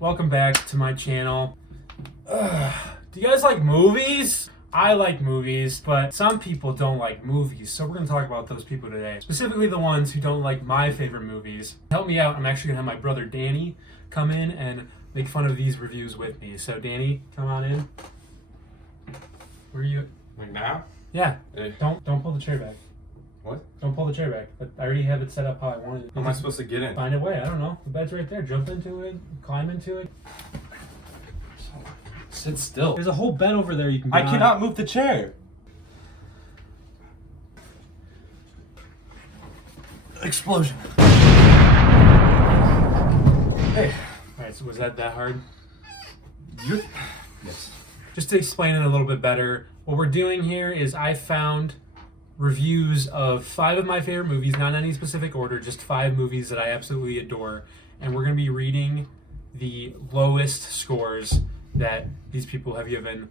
Welcome back to my channel. Do you guys like movies? I like movies, but some people don't like movies, so we're going to talk about those people today. Specifically the ones who don't like my favorite movies. Help me out, I'm actually going to have my brother Danny come in and make fun of these reviews with me. So Danny, come on in. Where are you? Like now? Yeah. Hey. Don't pull the chair back. What? Don't pull the chair back. I already have it set up how I wanted it. How am I supposed to get in? Find a way. I don't know. The bed's right there. Jump into it. Climb into it. Sit still. There's a whole bed over there you can I get on. cannot move the chair. Explosion. Hey. Alright, so was that hard? Yes. Just to explain it a little bit better, what we're doing here is I found reviews of 5 of my favorite movies, not in any specific order, just 5 movies that I absolutely adore, and we're going to be reading the lowest scores that these people have given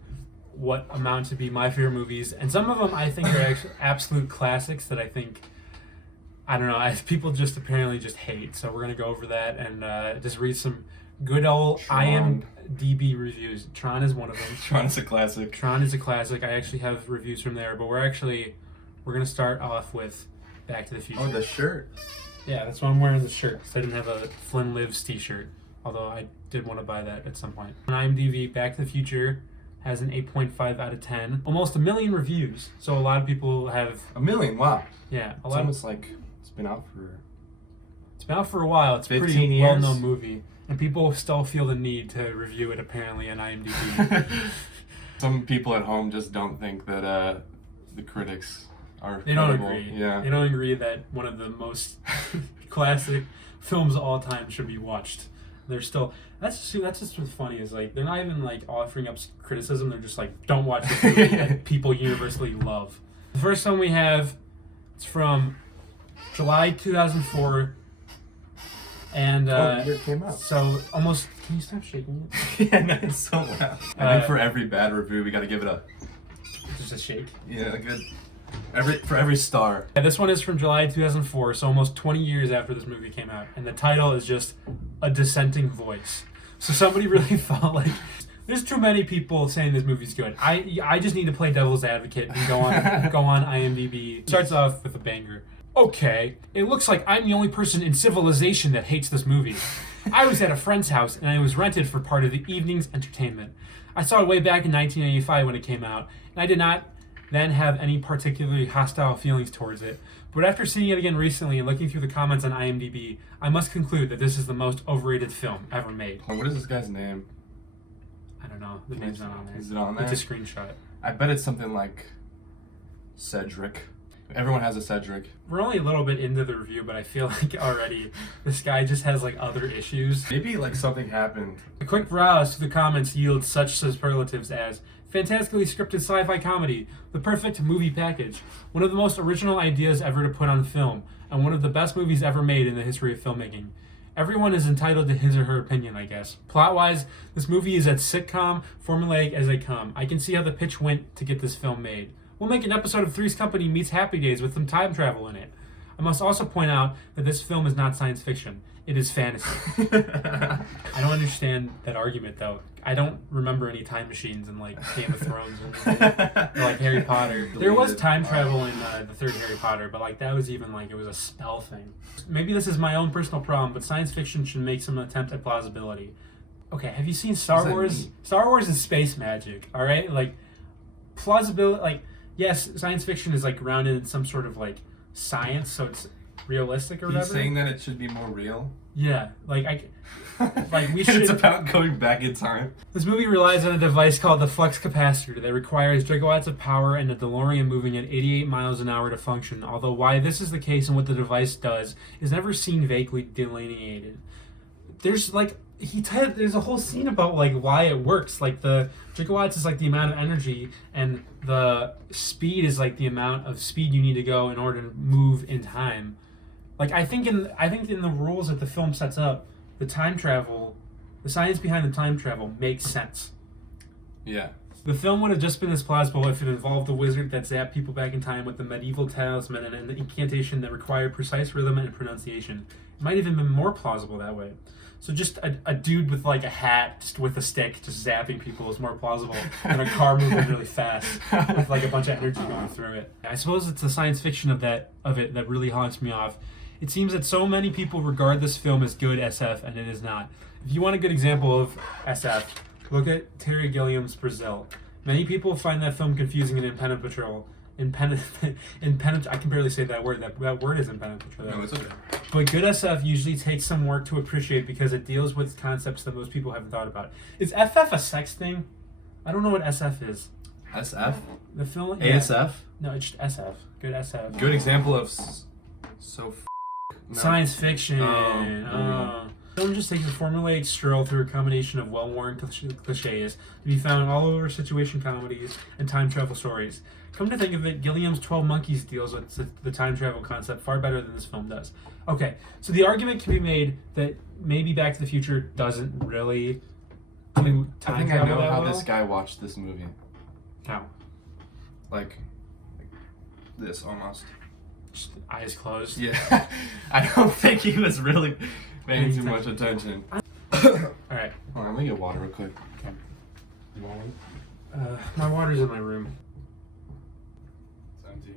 what amount to be my favorite movies, and some of them I think are absolute classics that I think, I don't know, people just apparently just hate, so we're going to go over that and just read some good old IMDb reviews. Tron is one of them. Tron is a classic. Tron is a classic. I actually have reviews from there, but we're going to start off with Back to the Future. Oh, the shirt. Yeah, that's why I'm wearing the shirt, because I didn't have a Flynn Lives t-shirt, although I did want to buy that at some point. On IMDb, Back to the Future has an 8.5 out of 10. Almost 1 million reviews, so a lot of people have... 1 million, wow. Yeah. It's almost like it's been out for... It's been out for a while. It's a 15 pretty years. well-known movie, and people still feel the need to review it, apparently, on IMDb. Some people at home just don't think that the critics are They don't credible. agree. Yeah. They don't agree that one of the most classic films of all time should be watched. They're still... That's just what's funny, is like they're not even like offering up criticism. They're just like, don't watch this movie that people universally love. The first one we have, it's from July 2004, and the year it came out. so almost. Can you stop shaking it? Yeah, no, it's so loud. I think for every bad review, we got to give it a... Just a shake. Yeah, a good... For every star. Yeah, this one is from July 2004, so almost 20 years after this movie came out, and the title is just A Dissenting Voice. So somebody really felt like there's too many people saying this movie's good. I just need to play devil's advocate and go on IMDb. It starts off with a banger. Okay, it looks like I'm the only person in civilization that hates this movie. I was at a friend's house and it was rented for part of the evening's entertainment. I saw it way back in 1985 when it came out, and I did not then have any particularly hostile feelings towards it. But after seeing it again recently and looking through the comments on IMDb, I must conclude that this is the most overrated film ever made. What is this guy's name? I don't know. The name's not on there. Is it on there? It's a screenshot. I bet it's something like Cedric. Everyone has a Cedric. We're only a little bit into the review, but I feel like already this guy just has like other issues. Maybe like something happened. A quick browse through the comments yields such superlatives as fantastically scripted sci-fi comedy, the perfect movie package, one of the most original ideas ever to put on film, and one of the best movies ever made in the history of filmmaking. Everyone is entitled to his or her opinion, I guess. Plot-wise, this movie is as sitcom, formulaic as they come. I can see how the pitch went to get this film made. We'll make an episode of Three's Company meets Happy Days with some time travel in it. I must also point out that this film is not science fiction. It is fantasy. I don't understand that argument, though. I don't remember any time machines in, like, Game of Thrones or like Harry Potter. There was time travel in the third Harry Potter, but, like, that was even, like, it was a spell thing. Maybe this is my own personal problem, but science fiction should make some attempt at plausibility. Okay, have you seen Star Wars? Star Wars is space magic, all right? Like, plausibility, like, yes, science fiction is, like, grounded in some sort of, like, science, so it's realistic or whatever. He's saying that it should be more real? Yeah, we should... It's about going back in time. This movie relies on a device called the flux capacitor that requires gigawatts of power and a DeLorean moving at 88 miles an hour to function, although why this is the case and what the device does is never seen vaguely delineated. There's, like, there's a whole scene about, like, why it works. Like, the gigawatts is, like, the amount of energy, and the speed is, like, the amount of speed you need to go in order to move in time. Like, I think in the rules that the film sets up, the time travel, the science behind the time travel makes sense. Yeah. The film would have just been as plausible if it involved a wizard that zapped people back in time with a medieval talisman and an incantation that required precise rhythm and pronunciation. It might even been more plausible that way. So just a dude with like a hat, just with a stick, just zapping people is more plausible than a car moving really fast with like a bunch of energy going through it. I suppose it's the science fiction of it that really haunts me off. It seems that so many people regard this film as good SF, and it is not. If you want a good example of SF, look at Terry Gilliam's Brazil. Many people find that film confusing and impenetrable. I can barely say that word. That word is impenetrable. No, it's okay. But good SF usually takes some work to appreciate because it deals with concepts that most people haven't thought about. Is FF a sex thing? I don't know what SF is. SF? The film? ASF? No, it's just SF. Good SF. Good example of no. Science fiction. Oh. Film just takes a formulaic stroll through a combination of well-worn cliches to be found all over situation comedies and time travel stories. Come to think of it, Gilliam's 12 Monkeys deals with the time travel concept far better than this film does. Okay, so the argument can be made that maybe Back to the Future doesn't really do time I think travel I know that how well. this guy watched this movie. How? Like this almost. Just eyes closed. Yeah. I don't think he was really paying too much attention. Alright. Hold on, let me get water real quick. Okay. My water's in my room. It's empty.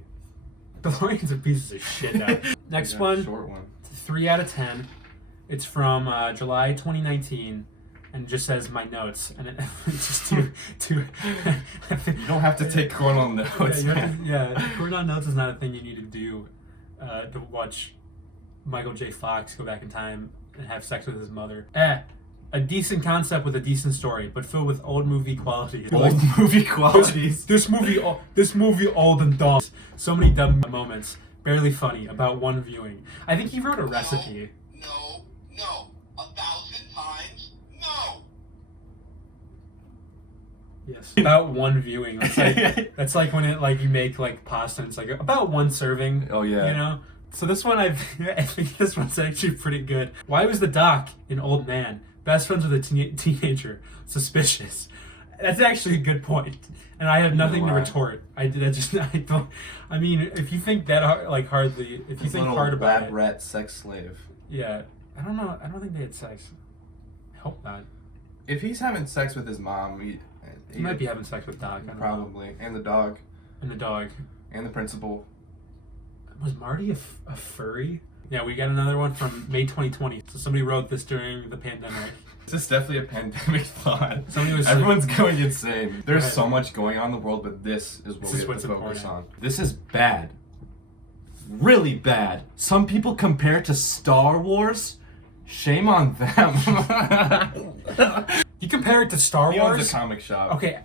DeLorean's a piece of shit now. Next one, Short one. 3 out of 10. It's from July 2019, and it just says my notes, and it's just too. You don't have to take cornell notes. Cornell notes is not a thing you need to do to watch Michael J. Fox go back in time and have sex with his mother. A decent concept with a decent story, but filled with old movie quality. Movie qualities. This movie old and dumb. So many dumb moments, barely funny. About one viewing. I think he wrote a recipe. No, 1,000 times no. Yes. About one viewing. That's like when it you make pasta and it's about one serving. Oh yeah. You know. So this one I think this one's actually pretty good. Why was the doc an old man? Best friends with a teenager. Suspicious. That's actually a good point, and I have nothing to retort. I don't. I mean, if you think that hardly, if you think hard about it, rat sex slave. Yeah, I don't know. I don't think they had sex. I hope not. If he's having sex with his mom, He might be having sex with Doc. I don't know. Probably, and the dog, And the dog. and the principal. Was Marty a furry? Yeah, we got another one from May 2020. So somebody wrote this during the pandemic. This is definitely a pandemic thought. Somebody was Everyone's going insane. There's Right. so much going on in the world, but this is what This we is have what's to focus important. on. This is bad. Really bad. Some people compare it to Star Wars. Shame on them. You compare it to Star He owns Wars? a comic shop. Okay,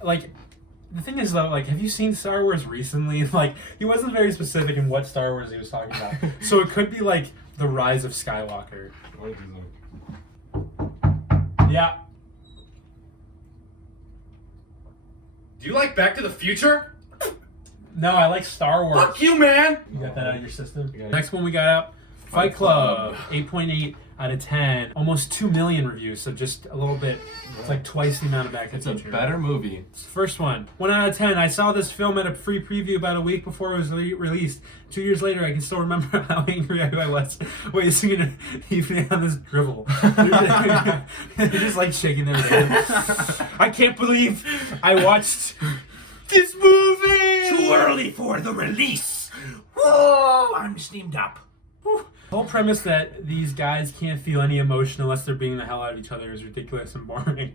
the thing is though, have you seen Star Wars recently? He wasn't very specific in what Star Wars he was talking about. So it could be the rise of Skywalker. What is it? Yeah. Do you like Back to the Future? No, I like Star Wars. Fuck you, man! You got that out of your system? got it. Next one we got up, Fight Fight Club. Club. 8.8 out of 10. Almost 2 million reviews, so just a little bit. It's twice the amount of Back to It's the a Future. better movie. First one, 1 out of 10. I saw this film at a free preview about a week before it was released. 2 years later, I can still remember how angry I was wasting an evening on this drivel. They're just shaking their head. I can't believe I watched this movie! Too early for the release. Whoa, I'm steamed up. The whole premise that these guys can't feel any emotion unless they're beating the hell out of each other is ridiculous and boring.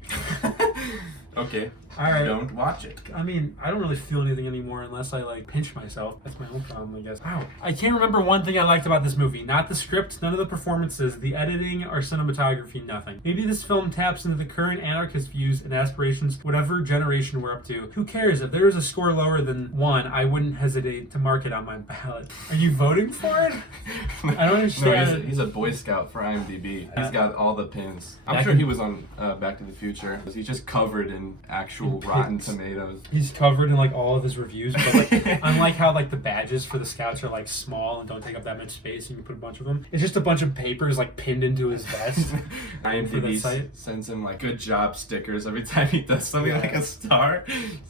Okay. All right. Don't watch it. I mean, I don't really feel anything anymore unless I pinch myself. That's my own problem, I guess. Wow. I can't remember one thing I liked about this movie. Not the script, none of the performances, the editing, or cinematography, nothing. Maybe this film taps into the current anarchist views and aspirations, whatever generation we're up to. Who cares? If there was a score lower than 1, I wouldn't hesitate to mark it on my ballot. Are you voting for it? I don't understand. No, he's a Boy Scout for IMDb. He's got all the pins. I'm Back sure in- he was on Back to the Future. He's just covered in actual Rotten pins. Tomatoes. He's covered in all of his reviews, but unlike how the badges for the scouts are small and don't take up that much space, and you put a bunch of them. It's just a bunch of papers pinned into his vest. For that IMDb site? sends him good job stickers every time he does something like a star.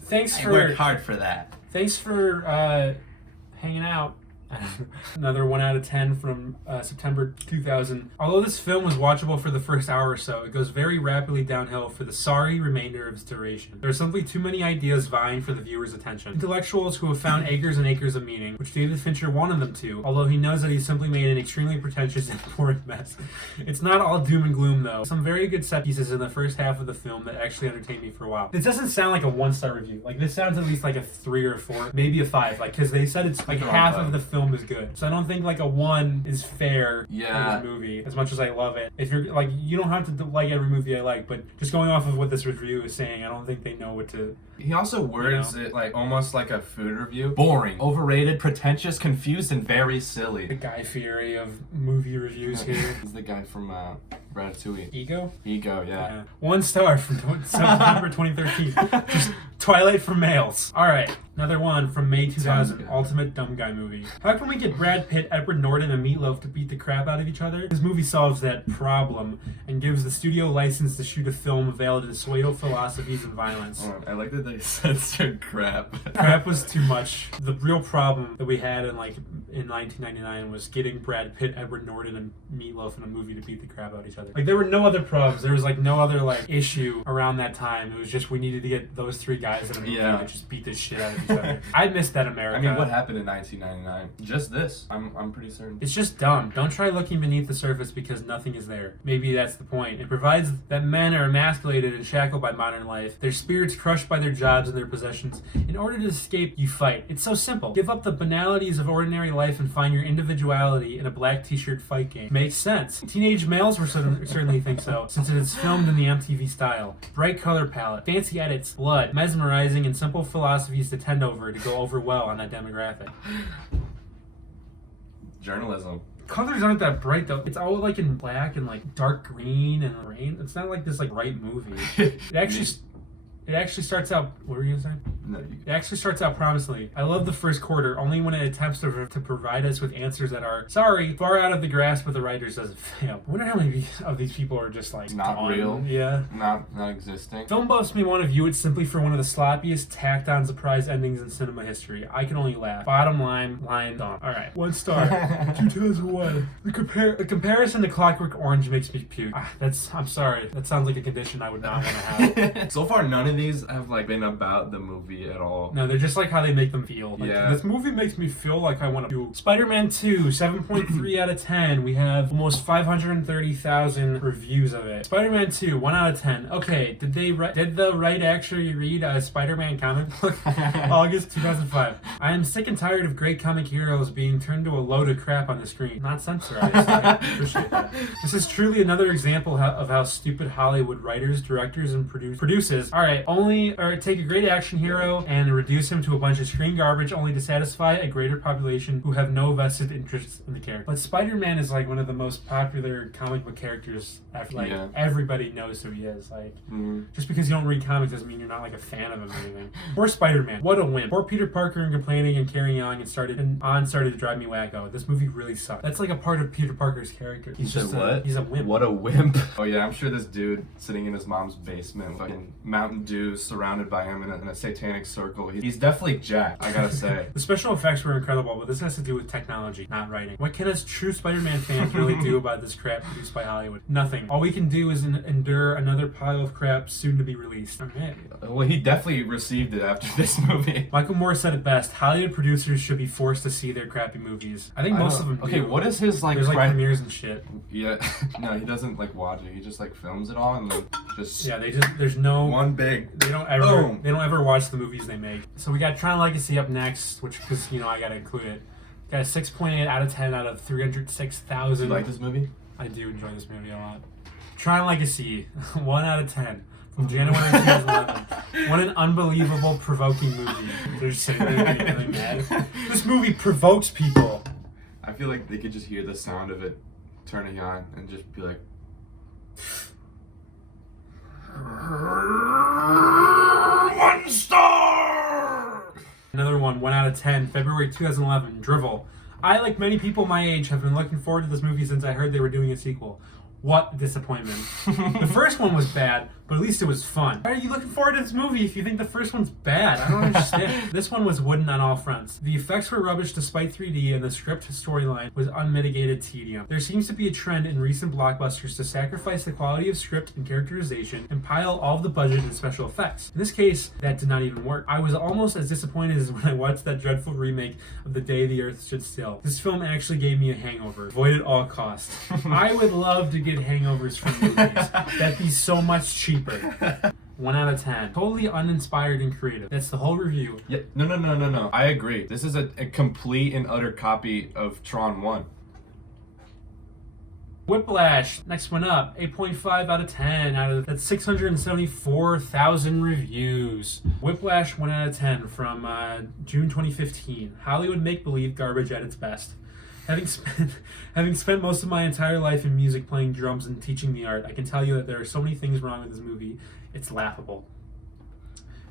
Thanks I for worked hard for that. thanks for hanging out Another 1 out of 10 from September 2000. Although this film was watchable for the first hour or so, it goes very rapidly downhill for the sorry remainder of its duration. There are simply too many ideas vying for the viewer's attention. Intellectuals who have found acres and acres of meaning, which David Fincher wanted them to, although he knows that he simply made an extremely pretentious and boring mess. It's not all doom and gloom though. Some very good set pieces in the first half of the film that actually entertained me for a while. This doesn't sound like a 1-star review. Like, this sounds at least like a 3 or 4, maybe a 5. Like, because they said it's like half of the film is good. So I don't think like a 1 is fair for this movie, as much as I love it. If you're like, you don't have to like every movie I like, but just going off of what this review is saying, I don't think they know what to... He also words it like almost like a food review. Boring, overrated, pretentious, confused, and very silly. The Guy Fieri of movie reviews here. He's the guy from Ratatouille. Ego, yeah. 1 star from September 2013. Just Twilight for males. All right, another one from May 2000. Ultimate Dumb Guy movie. How can we get Brad Pitt, Edward Norton, and Meatloaf to beat the crap out of each other? This movie solves that problem and gives the studio license to shoot a film veiled in pseudo philosophies and violence. I like that they censored crap. Crap was too much. The real problem that we had in 1999 was getting Brad Pitt, Edward Norton, and Meatloaf in a movie to beat the crap out of each other. Like, there were no other problems. There was like no other like issue around that time. It was just we needed to get those 3 guys in a movie that just beat the shit out of each other. I miss that America. I mean, what happened in 1999? Just this. I'm pretty certain. It's just dumb. Don't try looking beneath the surface because nothing is there. Maybe that's the point. It provides that men are emasculated and shackled by modern life, their spirits crushed by their jobs and their possessions. In order to escape, you fight. It's so simple. Give up the banalities of ordinary life and find your individuality in a black t-shirt fight game. Makes sense. Teenage males will certainly think so, since it is filmed in the MTV style. Bright color palette, fancy edits, blood, mesmerizing, and simple philosophies to tend over to go over well on that demographic. Journalism. Colors aren't that bright though. It's all like in black and like dark green and rain. It's not like this like bright movie. It actually starts out... What were you going to say? No, It actually starts out promisingly. I love the first quarter, only when it attempts to provide us with answers that are, sorry, far out of the grasp of the writers doesn't fail. I wonder how many of these people are just like... Not gone. real. Yeah. Not existing. Film buffs may want to view it simply for one of the sloppiest, tacked-on surprise endings in cinema history. I can only laugh. Bottom line gone. Alright, 1 star. 2001. The comparison to Clockwork Orange makes me puke. I'm sorry. That sounds like a condition I would not want to have. So far, none of these have like been about the movie at all. No, they're just like how they make them feel. Like, this movie makes me feel like I want to do. Spider-Man 2, 7.3 out of 10. We have almost 530,000 reviews of it. Spider-Man 2, 1 out of 10. Okay, did the right actually read a Spider-Man comic book? August 2005. I am sick and tired of great comic heroes being turned to a load of crap on the screen. Not censorized. I appreciate that. This is truly another example of how stupid Hollywood writers, directors, and producers take a great action hero and reduce him to a bunch of screen garbage only to satisfy a greater population who have no vested interest in the character. But Spider-Man is like one of the most popular comic book characters. Everybody knows who he is. Like, just because you don't read comics doesn't mean you're not like a fan of him or anything. Poor Spider-Man. What a wimp. Poor Peter Parker and complaining and carrying on started to drive me wacko. This movie really sucked. That's like a part of Peter Parker's character. He's just he's a wimp. What a wimp. Oh yeah, I'm sure this dude sitting in his mom's basement, fucking Mountain Dew surrounded by him in a satanic circle. He's definitely jacked, I gotta say. The special effects were incredible, but this has to do with technology, not writing. What can us true Spider-Man fans really do about this crap produced by Hollywood? Nothing. All we can do is endure another pile of crap soon to be released. Okay. Well, he definitely received it after this movie. Michael Moore said it best. Hollywood producers should be forced to see their crappy movies. I think most of them do. Okay, what is his like... There's like premieres and shit. Yeah. No, he doesn't like watch it. He just like films it all and then just... Yeah, there's no... One big... They don't ever watch the movies they make. So we got Tron Legacy up next, which, because, I gotta include it. Got a 6.8 out of 10 out of 306,000. You like this movie? I do enjoy this movie a lot. Tron Legacy, 1 out of 10. From January 2011. What an unbelievable, provoking movie. They're just sitting there getting really mad. This movie provokes people. I feel like they could just hear the sound of it turning on and just be like... 1 star! Another one, 1 out of 10, February 2011, Drivel. I, like many people my age, have been looking forward to this movie since I heard they were doing a sequel. What a disappointment. The first one was bad, but at least it was fun. Why are you looking forward to this movie if you think the first one's bad? I don't understand. This one was wooden on all fronts. The effects were rubbish despite 3D, and the script storyline was unmitigated tedium. There seems to be a trend in recent blockbusters to sacrifice the quality of script and characterization and pile all of the budget into special effects. In this case, that did not even work. I was almost as disappointed as when I watched that dreadful remake of The Day the Earth Stood Still. This film actually gave me a hangover. Avoid at all costs. I would love to get hangovers from movies. That'd be so much cheaper. 1 out of 10. Totally uninspired and creative. That's the whole review. Yeah, no. I agree. This is a complete and utter copy of Tron 1. Whiplash, next one up, 8.5 out of 10 out of that's 674,000 reviews. Whiplash, 1 out of 10 from June 2015. Hollywood make-believe garbage at its best. Having spent most of my entire life in music, playing drums, and teaching the art, I can tell you that there are so many things wrong with this movie. It's laughable.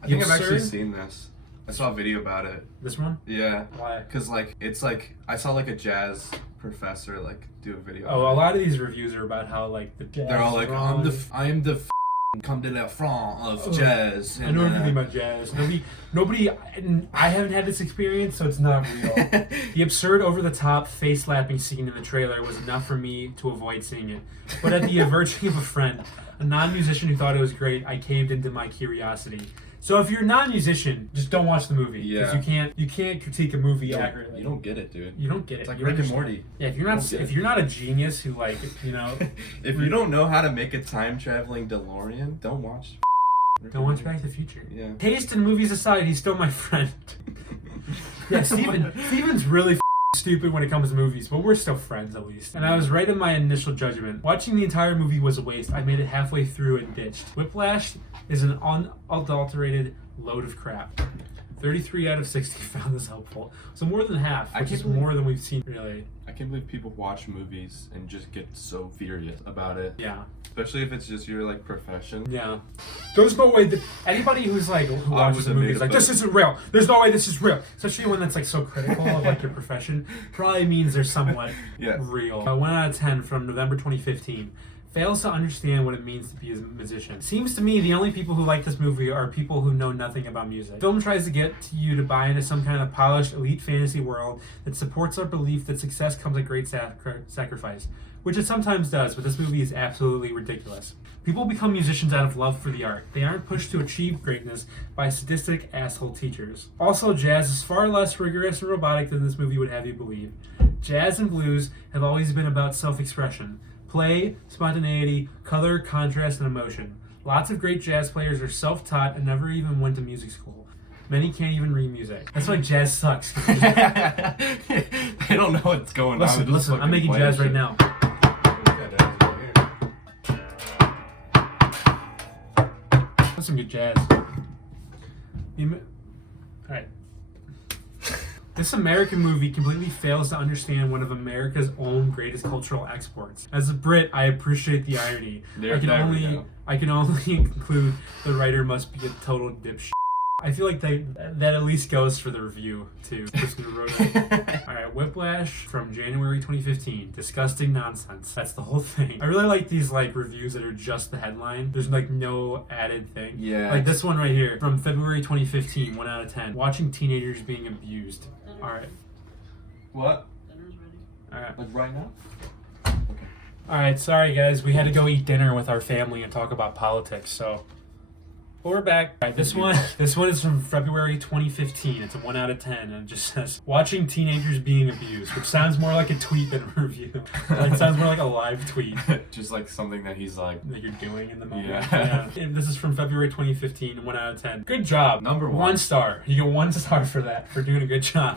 I think I've actually seen this. I saw a video about it. This one? Yeah. Why? Because it's I saw a jazz professor do a video. Oh, a lot of these reviews are about how the jazz. They're all like, wrong. I am the come de la France of jazz. I know everything about jazz. Nobody. I haven't had this experience, so it's not real. The absurd, over-the-top, face-slapping scene in the trailer was enough for me to avoid seeing it. But at the urging of a friend, a non-musician who thought it was great, I caved into my curiosity. So if you're a non-musician, just don't watch the movie. Yeah. Because you can't critique a movie accurately. You don't get it, dude. You don't get it. It's like You Rick and understand. Morty. Yeah, if you're not a genius who If you don't know how to make a time-traveling DeLorean, don't watch. Don't watch Back to the Future. Yeah. Taste in movies aside, he's still my friend. Yeah, Steven's really stupid when it comes to movies, but we're still friends at least. And I was right in my initial judgment. Watching the entire movie was a waste. I made it halfway through and ditched. Whiplash is an unadulterated load of crap. 33 out of 60 found this helpful. So more than half, which is more than we've seen, really. I can't believe people watch movies and just get so furious about it. Yeah. Especially if it's just your profession. Yeah. There's no way that anybody who watches the movie is like, this isn't real. There's no way this is real. Especially one that's so critical of your profession. Probably means they're somewhat real. 1 out of 10 from November 2015. Fails to understand what it means to be a musician. Seems to me the only people who like this movie are people who know nothing about music. Film tries to get you to buy into some kind of polished elite fantasy world that supports our belief that success comes at great sacrifice, which it sometimes does, but this movie is absolutely ridiculous. People become musicians out of love for the art. They aren't pushed to achieve greatness by sadistic asshole teachers. Also, jazz is far less rigorous and robotic than this movie would have you believe. Jazz and blues have always been about self-expression. Play, spontaneity, color, contrast, and emotion. Lots of great jazz players are self-taught and never even went to music school. Many can't even read music. That's why jazz sucks. They don't know what's going on. Listen, I'm making jazz right now. That's some good jazz. Alright. This American movie completely fails to understand one of America's own greatest cultural exports. As a Brit, I appreciate the irony. I can only conclude the writer must be a total dipshit. I feel like that at least goes for the review, too. The person who wrote it. Alright, Whiplash from January 2015. Disgusting nonsense. That's the whole thing. I really like these reviews that are just the headline. There's no added thing. Yeah. Like this one right here from February 2015, 1 out of 10. Watching teenagers being abused. Alright. What? Alright. Right now? Okay. Alright, sorry guys. We had to go eat dinner with our family and talk about politics, so... Well, we're back. Alright, this one is from February 2015. It's a 1 out of 10, and it just says, watching teenagers being abused, which sounds more like a tweet than a review. It sounds more like a live tweet. Just something that he's that you're doing in the moment. Yeah. And this is from February 2015, 1 out of 10. Good job. Number 1. 1 star. You get 1 star for that, for doing a good job.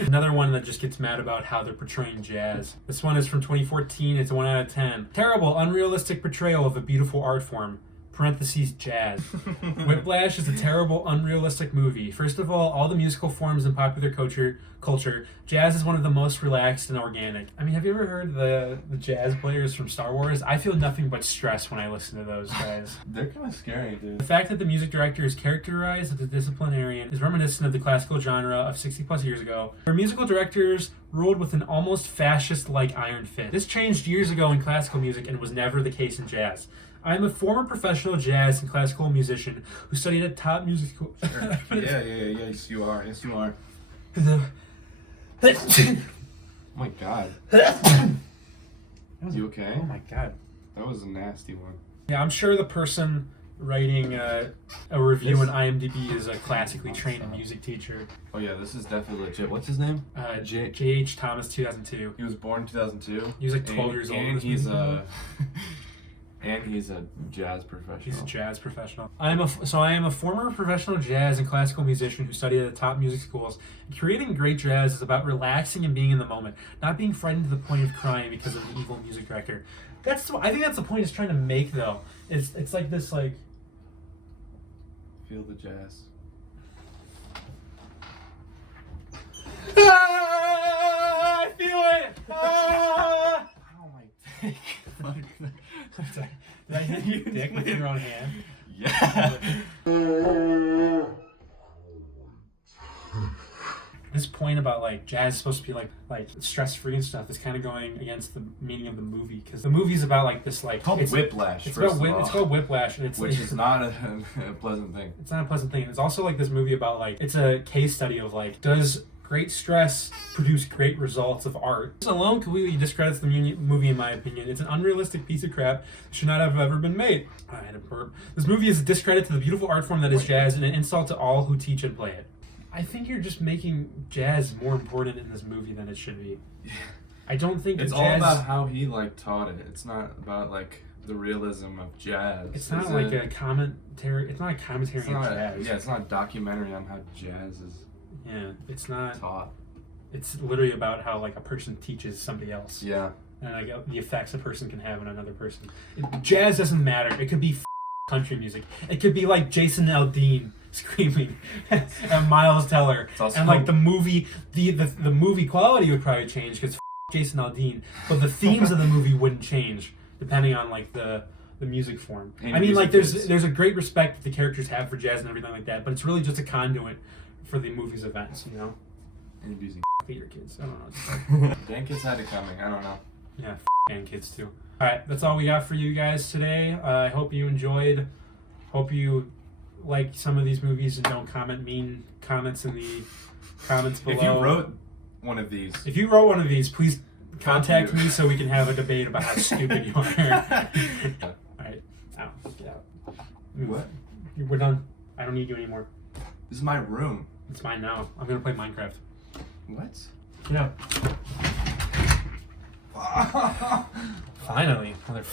Another one that just gets mad about how they're portraying jazz. This one is from 2014. It's a 1 out of 10. Terrible, unrealistic portrayal of a beautiful art form. parentheses jazz. Whiplash is a terrible, unrealistic movie. First of all the musical forms in popular culture, jazz is one of the most relaxed and organic. I mean, have you ever heard the jazz players from Star Wars? I feel nothing but stress when I listen to those guys. They're kind of scary, dude. The fact that the music director is characterized as a disciplinarian is reminiscent of the classical genre of 60 plus years ago, where musical directors ruled with an almost fascist-like iron fist. This changed years ago in classical music and was never the case in jazz. I am a former professional jazz and classical musician who studied at top music school. Yeah, yes you are. Yes you are. Oh my god. You okay? Oh my god. That was a nasty one. Yeah, I'm sure the person writing a review on IMDb is a classically trained music teacher. Oh yeah, this is definitely legit. What's his name? J.H. Thomas, 2002. He was born in 2002. He was like 12 years old. And he's a jazz professional. He's a jazz professional. I am a former professional jazz and classical musician who studied at the top music schools. Creating great jazz is about relaxing and being in the moment, not being frightened to the point of crying because of an evil music director. I think that's the point he's trying to make, though. It's like this, like... Feel the jazz. I feel it! Ah! Ow, my dick. Did I hit your dick with your own hand? Yeah. This point about like jazz is supposed to be like stress-free and stuff is kind of going against the meaning of the movie, because the movie's about like this like It's called Whiplash. It's first about of all, it's called Whiplash, and which is not a pleasant thing. It's not a pleasant thing. It's also like this movie about like it's a case study of like, does great stress produce great results of art? This alone completely discredits the movie, in my opinion. It's an unrealistic piece of crap that should not have ever been made. I had a burp. This movie is a discredit to the beautiful art form that is jazz, and an insult to all who teach and play it. I think you're just making jazz more important in this movie than it should be. I don't think it's jazz, all about how he like taught it. It's not about like the realism of jazz. It's not like a commentary. It's not a commentary on jazz. Yeah, it's not a documentary on how jazz is. Yeah, it's not taught. It's literally about how like a person teaches somebody else. Yeah. And like the effects a person can have on another person. Jazz doesn't matter. It could be country music. It could be like Jason Aldean screaming and Miles Teller, and like the movie movie quality would probably change because Jason Aldean, but the themes of the movie wouldn't change depending on like the music form. I mean, like there's a great respect that the characters have for jazz and everything like that, but it's really just a conduit for the movie's events, you know. And abusing your kids. I don't know. Dan kids had it coming. I don't know. Yeah, and kids too. All right, that's all we got for you guys today. I hope you enjoyed. Hope you like some of these movies and don't comment mean comments in the comments below. If you wrote one of these, please contact me so we can have a debate about how stupid you are. All right, out. Get out. What? We're done. I don't need you anymore. This is my room. It's mine now. I'm gonna play Minecraft. What? Yeah. Finally, mother.